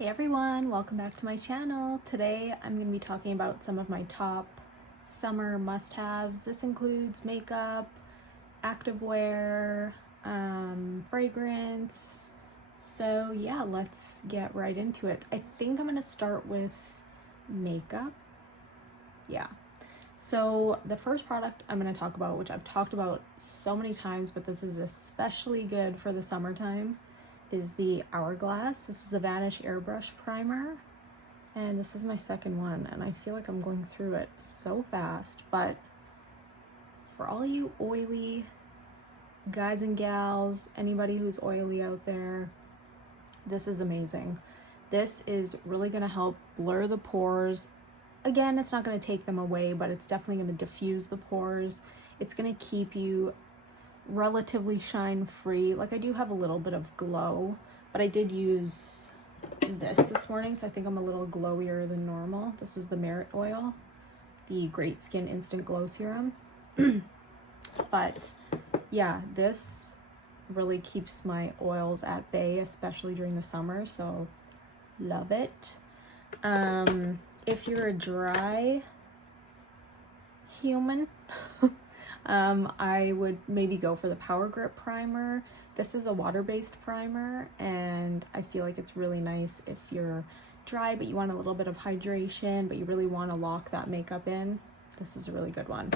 Hey everyone, welcome back to my channel. Today I'm going to be talking about some of my top summer must-haves. This includes makeup, activewear, fragrance. So yeah, let's get right into it. I think I'm going to start with makeup. Yeah. So the first product I'm going to talk about, which I've talked about so many times, but this is especially good for the summertime, is the Hourglass. This is the Vanish Airbrush Primer, and this is my second one, and I feel like I'm going through it so fast, but for all you oily guys and gals, anybody who's oily out there, this is amazing. This is really going to help blur the pores. Again, it's not going to take them away, but it's definitely going to diffuse the pores. It's going to keep you relatively shine free. Like, I do have a little bit of glow, but I did use this morning, so I think I'm a little glowier than normal. This is the Merit Oil, the Great Skin Instant Glow Serum. But yeah, this really keeps my oils at bay, especially during the summer, so love it. If you're a dry human, I would maybe go for the Power Grip Primer. This is a water-based primer, and I feel like it's really nice if you're dry but you want a little bit of hydration, but you really want to lock that makeup in. This is a really good one.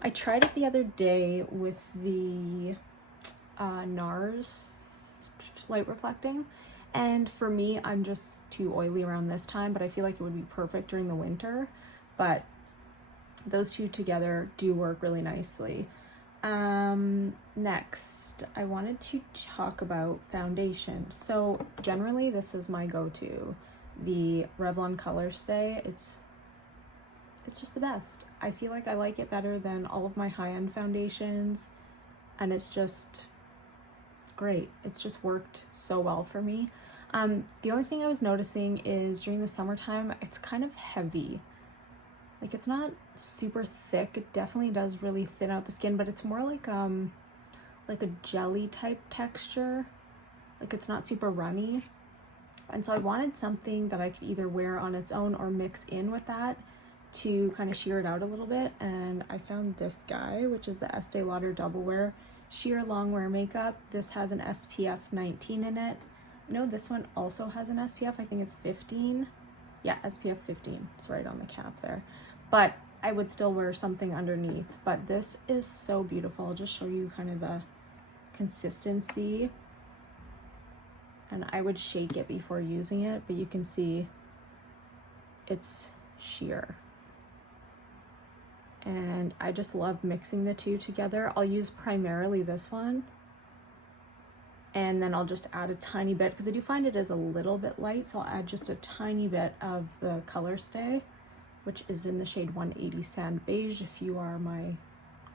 I tried it the other day with the NARS Light Reflecting, and for me, I'm just too oily around this time, but I feel like it would be perfect during the winter. But those two together do work really nicely. Next, I wanted to talk about foundation. So generally, this is my go-to, the Revlon Colorstay. It's just the best. I feel like I like it better than all of my high-end foundations, and it's just great. It's just worked so well for me. The only thing I was noticing is during the summertime, it's kind of heavy. Like, it's not super thick. It definitely does really thin out the skin, but it's more like a jelly type texture. Like, it's not super runny. And so I wanted something that I could either wear on its own or mix in with that to kind of sheer it out a little bit. And I found this guy, which is the Estee Lauder Double Wear Sheer Longwear Makeup. This has an SPF 19 in it. No, this one also has an SPF. I think it's 15. Yeah, SPF 15. It's right on the cap there. But I would still wear something underneath. But this is so beautiful. I'll just show you kind of the consistency. And I would shake it before using it, but you can see it's sheer. And I just love mixing the two together. I'll use primarily this one, and then I'll just add a tiny bit, because I do find it is a little bit light, so I'll add just a tiny bit of the Colorstay, which is in the shade 180 Sand Beige, if you are my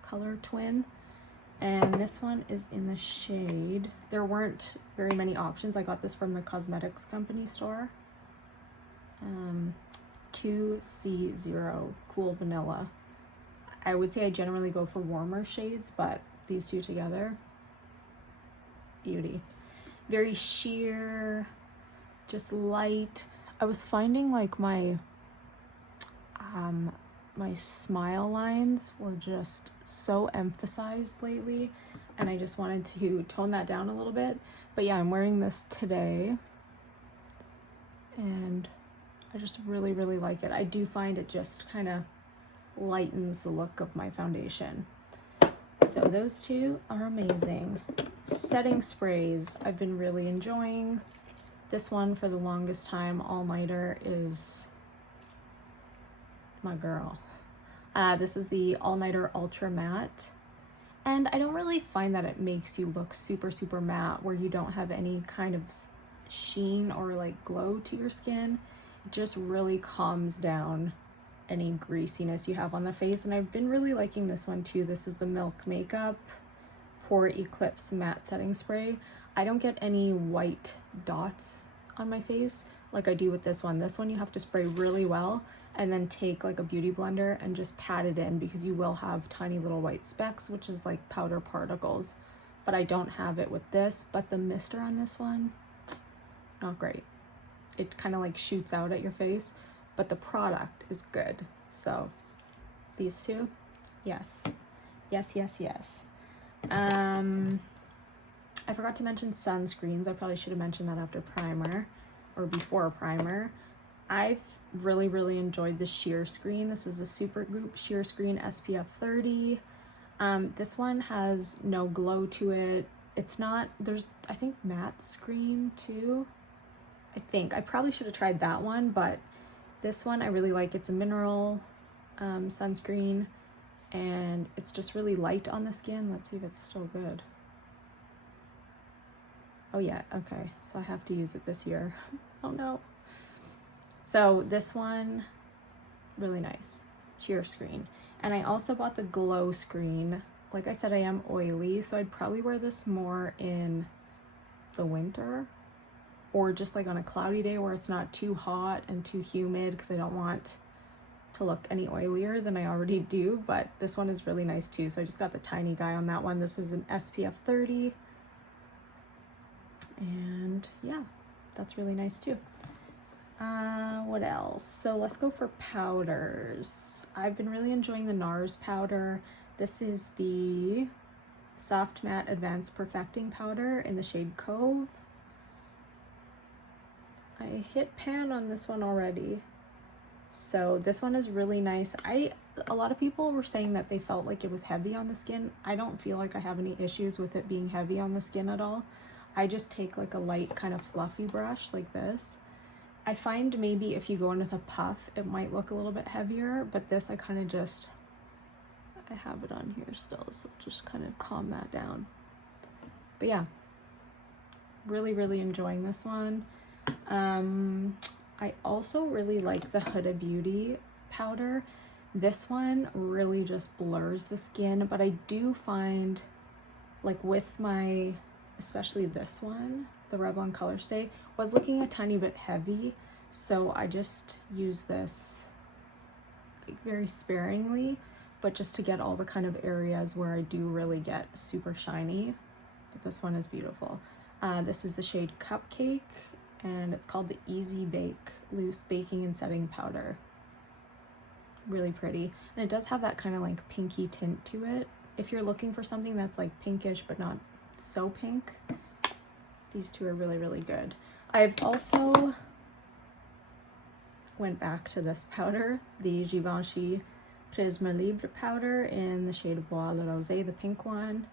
color twin. And this one is in the shade, there weren't very many options. I got this from the cosmetics company store. 2C0 Cool Vanilla. I would say I generally go for warmer shades, but these two together, beauty. Very sheer, just light. I was finding like my smile lines were just so emphasized lately, and I just wanted to tone that down a little bit. But yeah, I'm wearing this today, and I just really, really like it. I do find it just kind of lightens the look of my foundation. So those two are amazing. Setting sprays, I've been really enjoying. This one for the longest time, All Nighter, is my girl. This is the All Nighter Ultra Matte, and I don't really find that it makes you look super, super matte where you don't have any kind of sheen or like glow to your skin. It just really calms down any greasiness you have on the face, and I've been really liking this one too. This is the Milk Makeup Pore Eclipse Matte Setting Spray. I don't get any white dots on my face like I do with this one. This one you have to spray really well and then take like a beauty blender and just pat it in, because you will have tiny little white specks, which is like powder particles. But I don't have it with this. But the mister on this one, not great. it kind of like shoots out at your face, but the product is good. So these two, yes, yes, yes, yes. I forgot to mention sunscreens. I probably should have mentioned that after primer or before primer. I've really enjoyed the Sheer Screen. This is the Supergoop Sheer Screen SPF 30. This one has no glow to it. It's not, there's, I think, matte screen too. I probably should have tried that one, but this one I really like. It's a mineral sunscreen, and it's just really light on the skin. Let's see if it's still good. Oh yeah, okay, so I have to use it this year. Oh no. So this one, really nice, Sheer Screen. And I also bought the Glow Screen. Like I said, I am oily, so I'd probably wear this more in the winter, or just like on a cloudy day where it's not too hot and too humid, because I don't want to look any oilier than I already do. But this one is really nice too, so I just got the tiny guy on that one. This is an SPF 30. And yeah, that's really nice too. What else? So let's go for powders. I've been really enjoying the NARS powder. This is the Soft Matte Advanced Perfecting Powder in the shade Cove. I hit pan on this one already. So this one is really nice. A lot of people were saying that they felt like it was heavy on the skin. I don't feel like I have any issues with it being heavy on the skin at all. I just take like a light kind of fluffy brush like this. I find maybe if you go in with a puff, it might look a little bit heavier, but this I kind of just, I have it on here still, so just kind of calm that down. But yeah, really enjoying this one. I also really like the Huda Beauty powder. This one really just blurs the skin, but I do find like with my, especially this one, the Revlon Colorstay, was looking a tiny bit heavy, so I just use this like very sparingly, but just to get all the kind of areas where I do really get super shiny. But this one is beautiful. This is the shade Cupcake, and it's called the Easy Bake Loose Baking and Setting Powder. Really pretty, and it does have that kind of like pinky tint to it. If you're looking for something that's like pinkish but not so pink, these two are really good. I've also went back to this powder, the Givenchy Prisme Libre powder in the shade Voile Rosé, the pink one.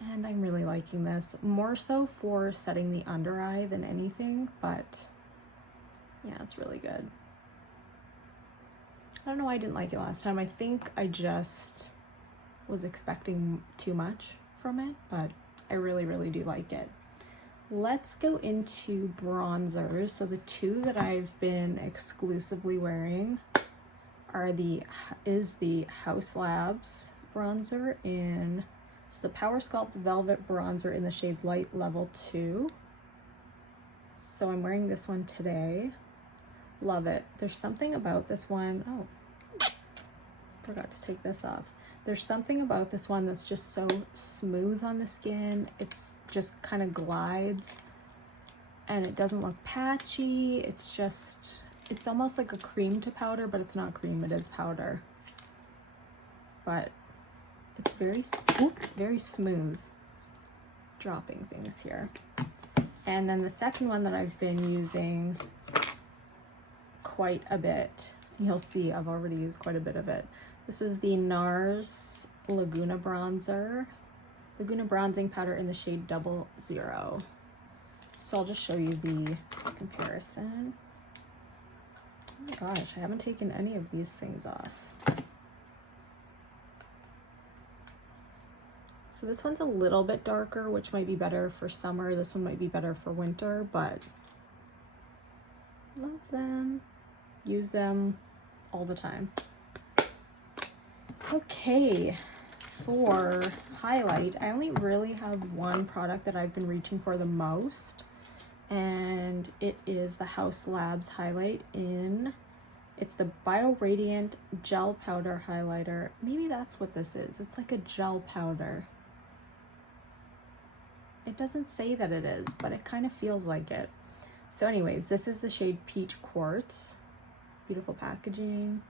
And I'm really liking this, more so for setting the under eye than anything, but yeah, it's really good. I don't know why I didn't like it last time. I think I just was expecting too much from it, but I really do like it. Let's go into bronzers. So the two that I've been exclusively wearing are the Haus Labs bronzer in, it's the Power Sculpt Velvet Bronzer in the shade Light Level 2. So I'm wearing this one today. Love it. There's something about this one, oh, forgot to take this off. There's something about this one that's just so smooth on the skin. It's just kind of glides, and it doesn't look patchy. It's just, it's almost like a cream to powder, but it's not cream, it is powder. But it's very smooth. Dropping things here. And then the second one that I've been using quite a bit, you'll see I've already used quite a bit of it. This is the NARS Laguna Bronzer, Laguna Bronzing Powder in the shade 00. So I'll just show you the comparison. Oh my gosh, I haven't taken any of these things off. So this one's a little bit darker, which might be better for summer. This one might be better for winter, but love them. Use them all the time. Okay, for highlight, I only really have one product that I've been reaching for the most, and it is the Haus Labs highlight in, it's the Bio Radiant Gel Powder Highlighter. Maybe that's what this is. It's like a gel powder. It doesn't say that it is, but it kind of feels like it. So anyways, this is the shade Peach Quartz. Beautiful packaging.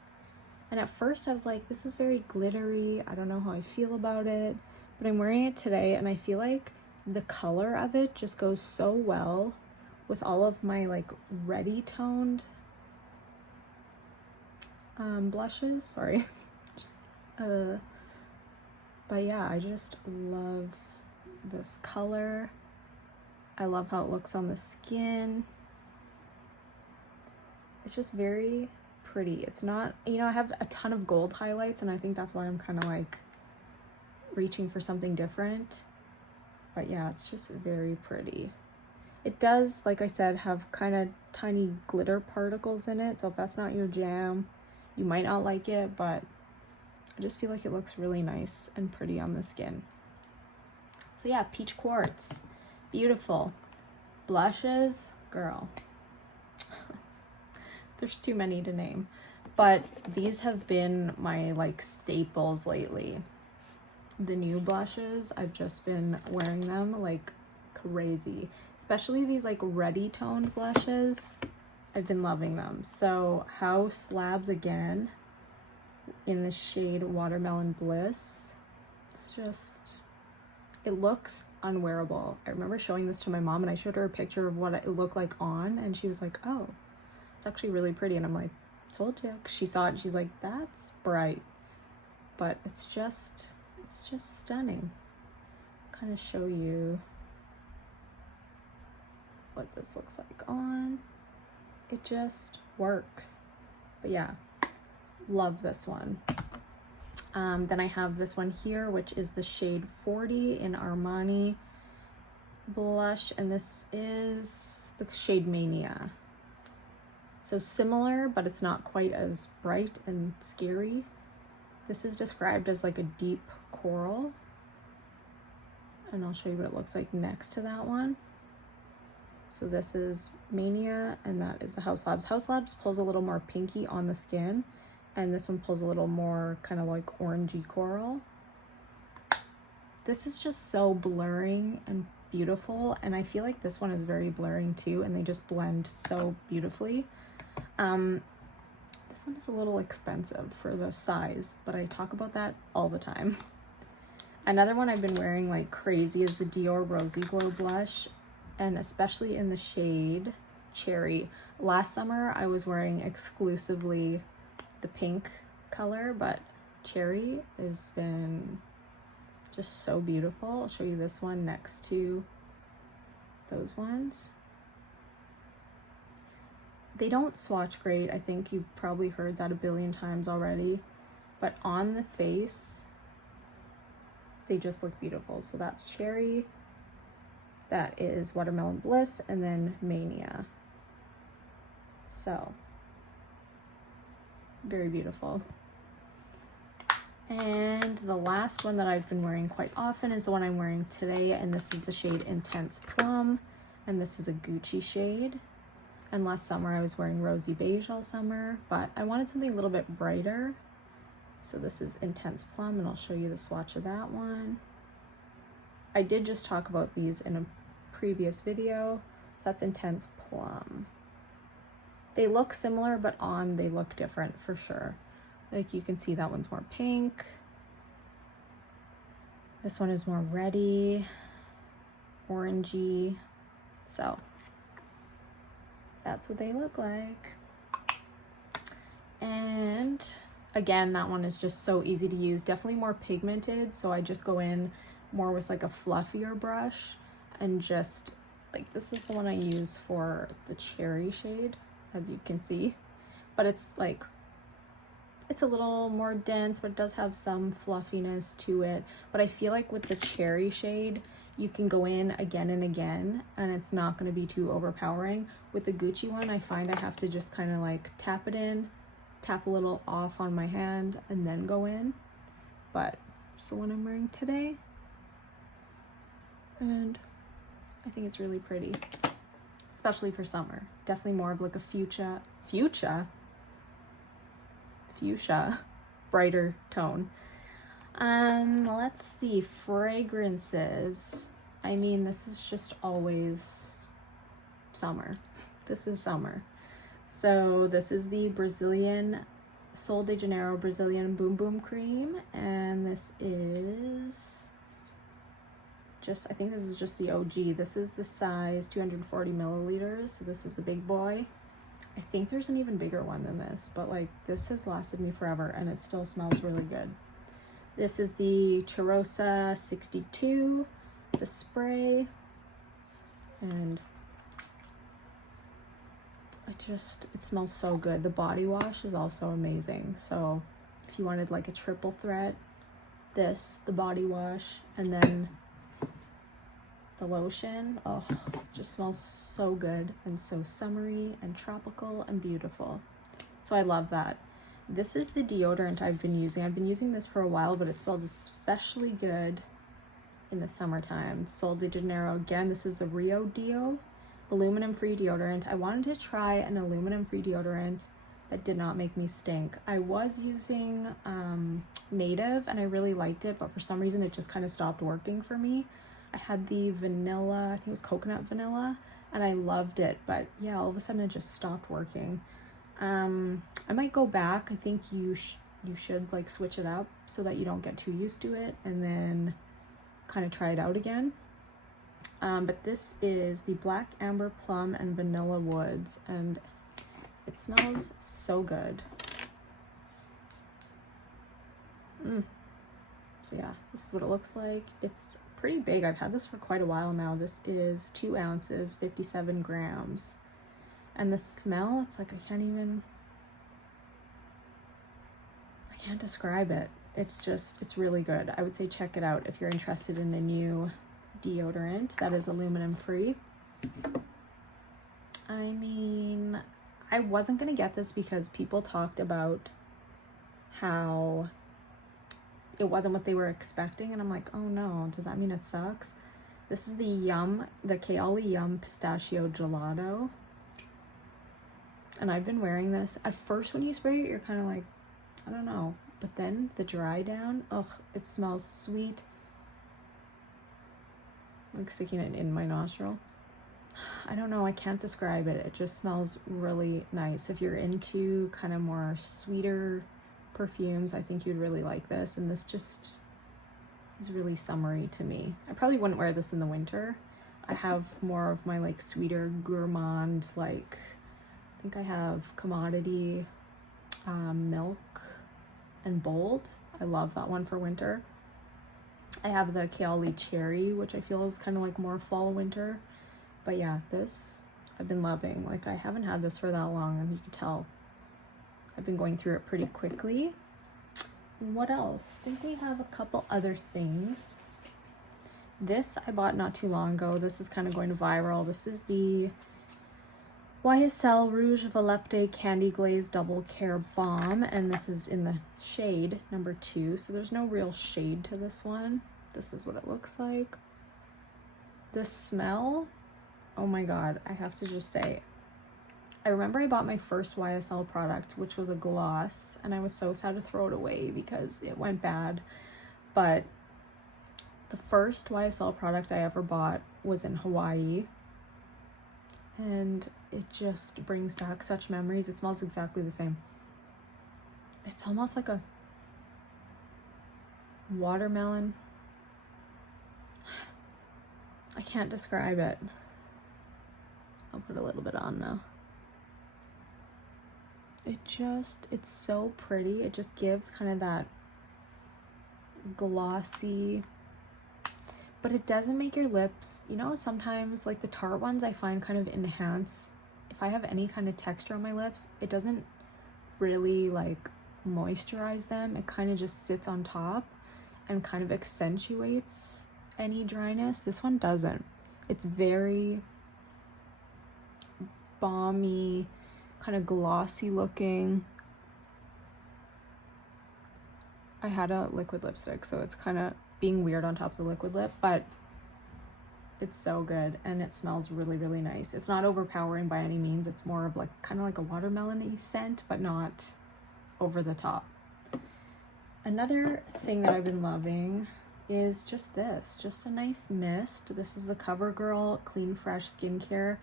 And at first I was like, this is very glittery. I don't know how I feel about it. But I'm wearing it today and I feel like the color of it just goes so well with all of my like ready toned blushes. Sorry. But yeah, I just love this color. I love how it looks on the skin. It's just very pretty. It's not, you know, I have a ton of gold highlights and I think that's why I'm kind of like reaching for something different. But yeah, it's just very pretty. It does, like I said, have kind of tiny glitter particles in it. So if that's not your jam, you might not like it, but I just feel like it looks really nice and pretty on the skin. So yeah, Peach Quartz. Beautiful. Blushes, girl. There's too many to name. But these have been my like staples lately. The new blushes, I've just been wearing them like crazy. Especially these like ready toned blushes. I've been loving them. So House Labs again in the shade Watermelon Bliss. It's just, it looks unwearable. I remember showing this to my mom and I showed her a picture of what it looked like on and she was like, oh, it's actually really pretty. And I'm like, told you. 'Cause she saw it and she's like, that's bright. But it's just stunning. Kind of show you what this looks like on. It just works. But yeah, love this one. Then I have this one here, which is the shade 40 in Armani blush, and this is the shade Mania. So similar, but it's not quite as bright and scary. This is described as like a deep coral, and I'll show you what it looks like next to that one. So this is Mania, and that is the House Labs. House Labs pulls a little more pinky on the skin, and this one pulls a little more kind of like orangey coral. This is just so blurring and beautiful, and I feel like this one is very blurring too, and they just blend so beautifully. This one is a little expensive for the size, but I talk about that all the time. Another one I've been wearing like crazy is the Dior Rosy Glow blush, and especially in the shade Cherry. Last summer I was wearing exclusively the pink color, but Cherry has been just so beautiful. I'll show you this one next to those ones. They don't swatch great. I think you've probably heard that a billion times already, but on the face they just look beautiful. So that's Cherry, that is Watermelon Bliss, and then Mania. So very beautiful. And the last one that I've been wearing quite often is the one I'm wearing today, and this is the shade Intense Plum, and this is a Gucci shade. And last summer I was wearing Rosy Beige all summer, but I wanted something a little bit brighter. So this is Intense Plum, and I'll show you the swatch of that one. I did just talk about these in a previous video. So that's Intense Plum. They look similar, but on they look different for sure. Like you can see that one's more pink. This one is more reddy, orangey. So that's what they look like. And again, that one is just so easy to use. Definitely more pigmented, so I just go in more with like a fluffier brush and just like, this is the one I use for the Cherry shade, as you can see. But it's like, it's a little more dense, but it does have some fluffiness to it. But I feel like with the Cherry shade, you can go in again and again, and it's not going to be too overpowering. With the Gucci one, I find I have to just kind of like tap it in, tap a little off on my hand, and then go in. But it's the one I'm wearing today, and I think it's really pretty, especially for summer. Definitely more of like a fuchsia, brighter tone. Let's see, fragrances. I mean, this is just always summer. this is summer. So this is the Brazilian Sol de Janeiro Brazilian Boom Boom Cream, and this is just, I think this is just the OG. This is the size 240 milliliters, so this is the big boy. I think there's an even bigger one than this, but like this has lasted me forever and it still smells really good. This is the Cheirosa 62, the spray, and it smells so good. The body wash is also amazing. So if you wanted like a triple threat, this, the body wash, and then the lotion, oh, just smells so good and so summery and tropical and beautiful. So I love that. This is the deodorant I've been using. I've been using this for a while, but it smells especially good in the summertime. Sol de Janeiro, again, this is the Rio Deo aluminum-free deodorant. I wanted to try an aluminum-free deodorant that did not make me stink. I was using Native and I really liked it, but for some reason it just kind of stopped working for me. I had the vanilla, I think it was coconut vanilla, and I loved it, but yeah, all of a sudden it just stopped working. I might go back. I think you should like switch it up so that you don't get too used to it, and then kind of try it out again. But this is the Black Amber Plum and Vanilla Woods, and it smells so good. So yeah, this is what it looks like. It's pretty big. I've had this for quite a while now. This is 2 ounces, 57 grams. And the smell, it's like I can't describe it. It's really good. I would say check it out if you're interested in a new deodorant that is aluminum free. I mean, I wasn't gonna get this because people talked about how it wasn't what they were expecting, and I'm like, oh no, does that mean it sucks? This is the Kaoli Yum Pistachio Gelato, and I've been wearing this. At first when you spray it, you're kind of like, I don't know, but then the dry down, it smells sweet, like sticking it in my nostril. I don't know, I can't describe it. It just smells really nice. If you're into kind of more sweeter perfumes, I think you'd really like this, and this just is really summery to me. I probably wouldn't wear this in the winter. I have more of my like sweeter gourmand, like I think I have Commodity, Milk, and Bold. I love that one for winter. I have the Kaoli Cherry, which I feel is kind of like more fall winter. But yeah, this I've been loving. Like I haven't had this for that long, and you can tell I've been going through it pretty quickly. What else? I think we have a couple other things. This I bought not too long ago. This is kind of going viral. This is the YSL Rouge Volupté Candy Glaze Double Care Balm, and this is in the shade number 2, so there's no real shade to this one. This is what it looks like. The smell, oh my god, I have to just say, I remember I bought my first YSL product, which was a gloss, and I was so sad to throw it away because it went bad. But the first YSL product I ever bought was in Hawaii, and it just brings back such memories. It smells exactly the same. It's almost like a watermelon. I can't describe it. I'll put a little bit on now. It's so pretty. It just gives kind of that glossy, but it doesn't make your lips, you know, sometimes like the Tarte ones I find kind of enhance. If I have any kind of texture on my lips, it doesn't really like moisturize them. It kind of just sits on top and kind of accentuates any dryness. This one doesn't. It's very balmy, kind of glossy looking. I had a liquid lipstick, so it's kind of being weird on top of the liquid lip, but it's so good and it smells really, really nice. It's not overpowering by any means. It's more of like kind of like a watermelon-y scent, but not over the top. Another thing that I've been loving is just this, just a nice mist. This is the CoverGirl Clean Fresh Skincare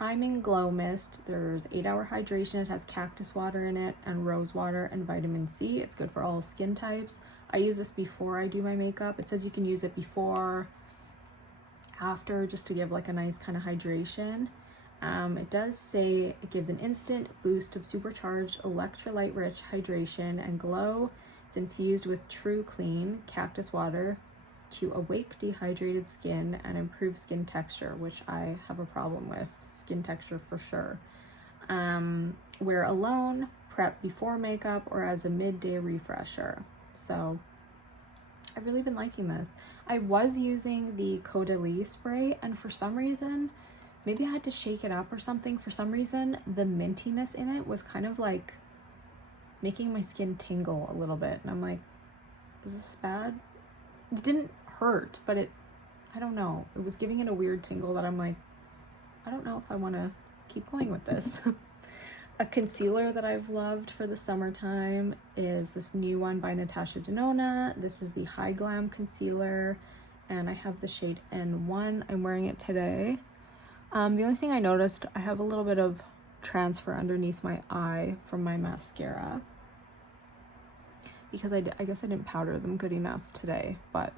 priming glow mist. There's 8-hour hydration. It has cactus water in it and rose water and vitamin C. It's good for all skin types. I use this before I do my makeup. It says you can use it before, after, just to give like a nice kind of hydration. It does say it gives an instant boost of supercharged electrolyte rich hydration and glow. It's infused with True Clean cactus water to awake dehydrated skin and improve skin texture, which I have a problem with skin texture for sure. Wear alone, prep before makeup, or as a midday refresher. So I've really been liking this. I was using the Caudalie spray, and for some reason, maybe I had to shake it up or something. For some reason, the mintiness in it was kind of like making my skin tingle a little bit. And I'm like, is this bad? It didn't hurt, but I don't know. It was giving it a weird tingle that I'm like, I don't know if I want to keep going with this. A concealer that I've loved for the summertime is this new one by Natasha Denona. This is the High Glam Concealer, and I have the shade N1. I'm wearing it today. The only thing I noticed, I have a little bit of transfer underneath my eye from my mascara, because I guess I didn't powder them good enough today, but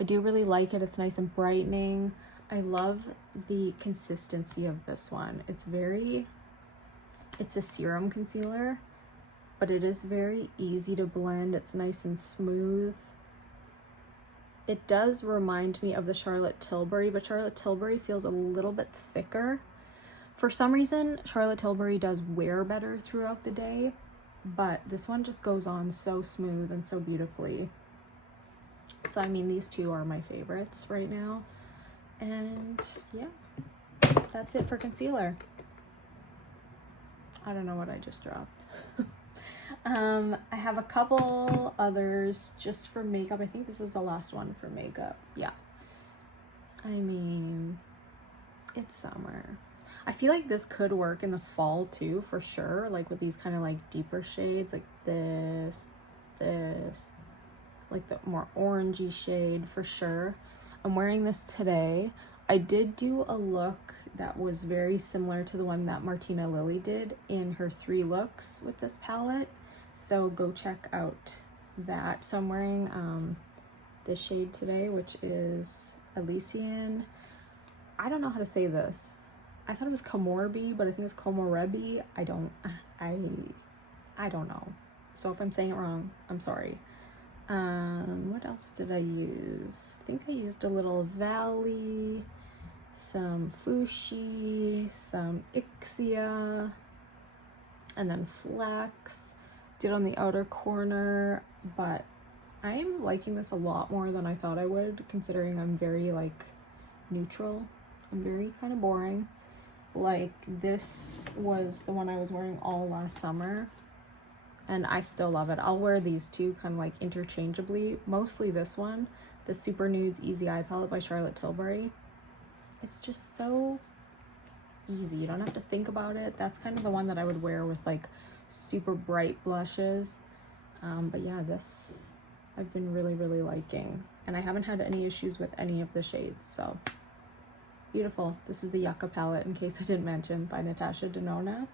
I do really like it. It's nice and brightening. I love the consistency of this one. It's a serum concealer, but it is very easy to blend. It's nice and smooth. It does remind me of the Charlotte Tilbury, but Charlotte Tilbury feels a little bit thicker. For some reason, Charlotte Tilbury does wear better throughout the day, but this one just goes on so smooth and so beautifully. So I mean, these two are my favorites right now. And yeah, that's it for concealer. I don't know what I just dropped. I have a couple others just for makeup. I think this is the last one for makeup. Yeah. I mean, it's summer. I feel like this could work in the fall too, for sure. Like with these kind of like deeper shades, like this, like the more orangey shade for sure. I'm wearing this today. I did do a look that was very similar to the one that Martina Lily did in her 3 looks with this palette. So go check out that. So I'm wearing this shade today, which is Elysian. I don't know how to say this. I thought it was Komorebi, but I think it's Komorebi. I don't know. So if I'm saying it wrong, I'm sorry. What else did I use? I think I used a little Valley, some Fushi, some Ixia, and then Flex. Did on the outer corner, but I am liking this a lot more than I thought I would, considering I'm very like neutral. I'm very kind of boring. Like this was the one I was wearing all last summer, and I still love it. I'll wear these two kind of like interchangeably. Mostly this one, the Super Nudes Easy Eye Palette by Charlotte Tilbury. It's just so easy. You don't have to think about it. That's kind of the one that I would wear with like super bright blushes. But yeah, this I've been really, really liking. And I haven't had any issues with any of the shades, so beautiful. This is the Yucca palette, in case I didn't mention, by Natasha Denona.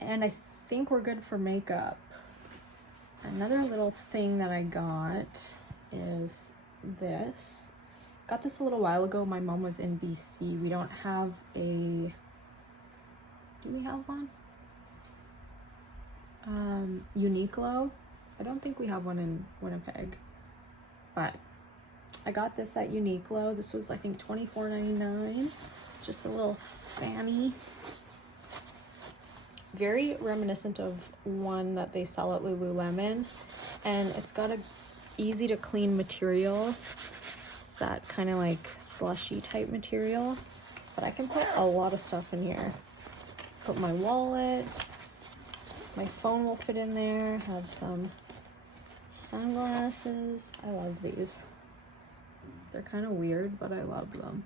And I think we're good for makeup. Another little thing that I got is this. Got this a little while ago. My mom was in BC. We don't have a... Do we have one? Uniqlo. I don't think we have one in Winnipeg. But I got this at Uniqlo. This was, I think, $24.99. Just a little fanny. Very reminiscent of one that they sell at Lululemon. And it's got a easy to clean material. It's that kind of like slushy type material. But I can put a lot of stuff in here. Put my wallet. My phone will fit in there. Have some sunglasses. I love these. They're kind of weird, but I love them.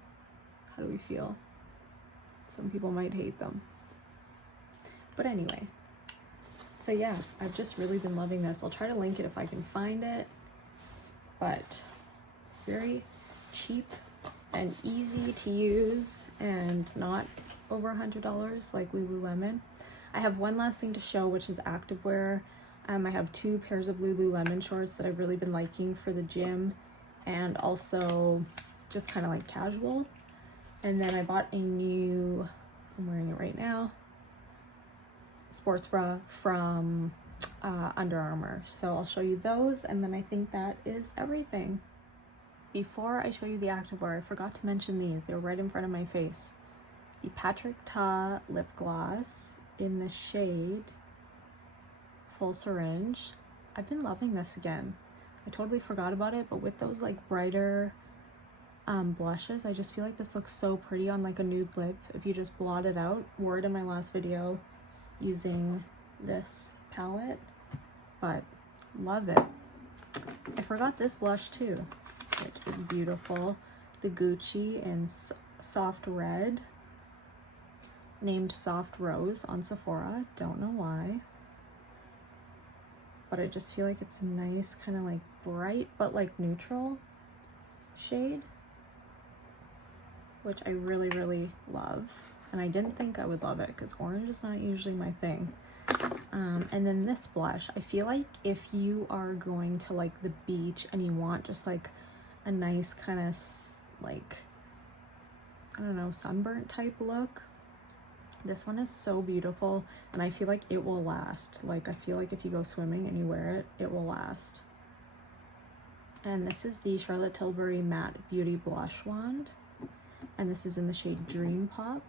How do we feel? Some people might hate them. But anyway. So yeah, I've just really been loving this. I'll try to link it if I can find it. But very cheap and easy to use and not over $100 like Lululemon. I have one last thing to show, which is activewear. I have 2 pairs of Lululemon shorts that I've really been liking for the gym and also just kind of like casual. And then I bought a new, I'm wearing it right now, sports bra from Under Armour. So I'll show you those, and then I think that is everything. Before I show you the activewear, I forgot to mention these. They were right in front of my face. The Patrick Ta lip gloss in the shade Full Syringe. I've been loving this again. I totally forgot about it, but with those like brighter blushes, I just feel like this looks so pretty on like a nude lip if you just blot it out. Wore it in my last video using this palette, but love it. I forgot this blush too, which is beautiful. The Gucci in Soft Red, named Soft Rose on Sephora. Don't know why, but I just feel like it's a nice kind of like bright but like neutral shade, which I really, really love. And I didn't think I would love it because orange is not usually my thing. And then this blush, I feel like if you are going to like the beach and you want just like a nice kind of like, I don't know, sunburnt type look, this one is so beautiful, and I feel like it will last. Like, I feel like if you go swimming and you wear it, it will last. And this is the Charlotte Tilbury Matte Beauty Blush Wand, and this is in the shade Dream Pop.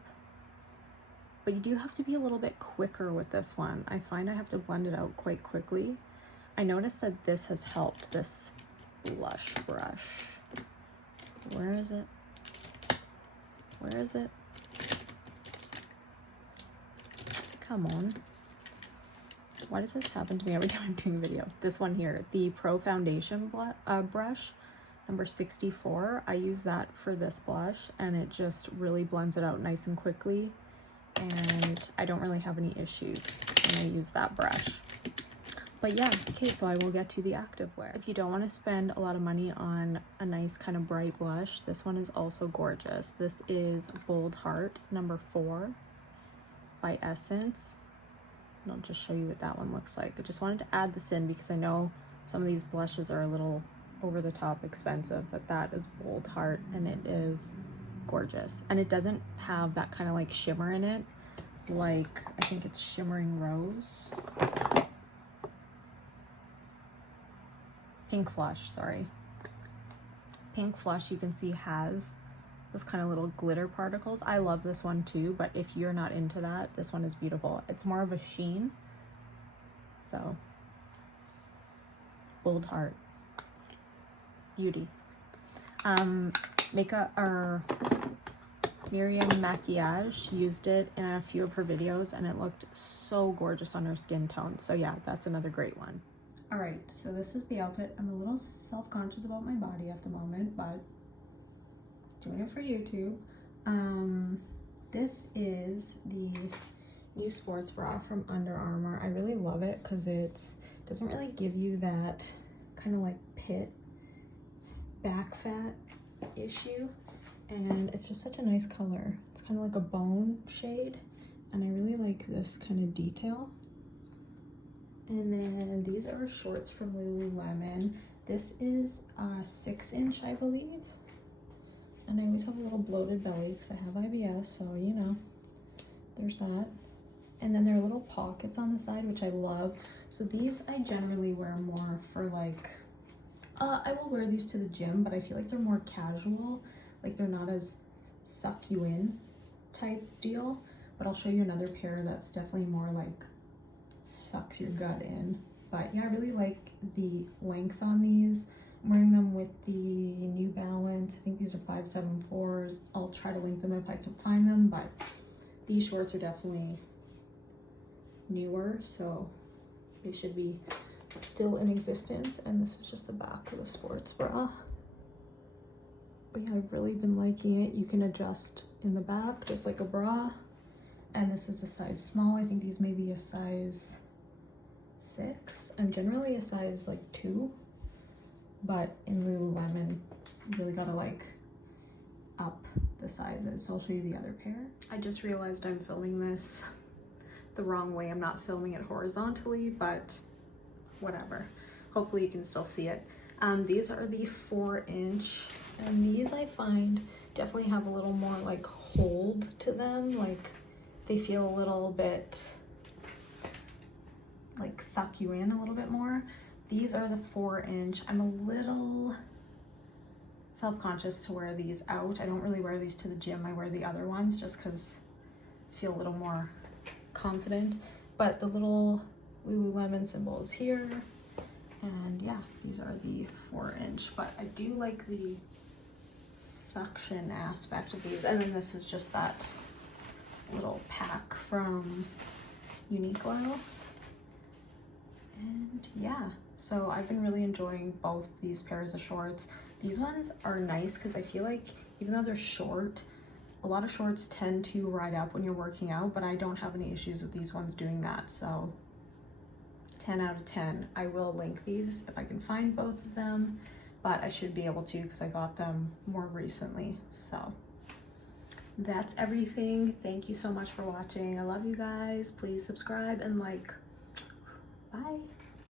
But you do have to be a little bit quicker with this one. I find I have to blend it out quite quickly. I noticed that this has helped, this blush brush. Where is it? Where is it? Come on. Why does this happen to me every time I'm doing a video? This one here, the Pro Foundation brush, number 64. I use that for this blush, and it just really blends it out nice and quickly. And I don't really have any issues when I use that brush. But yeah, okay, so I will get to the activewear. If you don't want to spend a lot of money on a nice kind of bright blush, this one is also gorgeous. This is Bold Heart, number 4 by Essence. And I'll just show you what that one looks like. I just wanted to add this in because I know some of these blushes are a little over the top expensive, but that is Bold Heart, and it is gorgeous. And it doesn't have that kind of like shimmer in it, like I think it's Shimmering Rose. Pink Flush, sorry. Pink Flush, you can see, has those kind of little glitter particles. I love this one too, but if you're not into that, this one is beautiful. It's more of a sheen. So, Bold Heart. Beauty. Makeup, or Miriam Maquillage used it in a few of her videos, and it looked so gorgeous on her skin tone. So yeah, that's another great one. All right, so this is the outfit. I'm a little self-conscious about my body at the moment, but doing it for YouTube. This is the new sports bra from Under Armour. I really love it because it doesn't really give you that kind of like pit back fat issue, and it's just such a nice color. It's kind of like a bone shade, and I really like this kind of detail. And then these are shorts from Lululemon. This is a 6-inch, I believe. And I always have a little bloated belly because I have IBS, so you know, there's that. And then there are little pockets on the side, which I love. So these I generally wear more for like, I will wear these to the gym, but I feel like they're more casual. Like they're not as suck you in type deal. But I'll show you another pair that's definitely more like sucks your gut in. But yeah, I really like the length on these. I'm wearing them with the New Balance. I think these are 574s. I'll try to link them if I can find them, but these shorts are definitely newer, so they should be still in existence. And this is just the back of the sports bra. But yeah, I've really been liking it. You can adjust in the back just like a bra. And this is a size small. I think these may be a size 6. I'm generally a size like 2, but in Lululemon, you really gotta like up the sizes. So I'll show you the other pair. I just realized I'm filming this the wrong way. I'm not filming it horizontally, but whatever. Hopefully you can still see it. These are the 4-inch, and these I find definitely have a little more like hold to them. Like they feel a little bit like suck you in a little bit more. These are the 4-inch. I'm a little self-conscious to wear these out. I don't really wear these to the gym. I wear the other ones just because I feel a little more confident. But the little Lululemon symbol is here. And yeah, these are the 4-inch. But I do like the suction aspect of these. And then this is just that little pack from Uniqlo. And yeah, so I've been really enjoying both these pairs of shorts. These ones are nice because I feel like even though they're short, a lot of shorts tend to ride up when you're working out, but I don't have any issues with these ones doing that. So 10 out of 10. I will link these if I can find both of them, but I should be able to because I got them more recently. So that's everything. Thank you so much for watching. I love you guys. Please subscribe and like. Bye.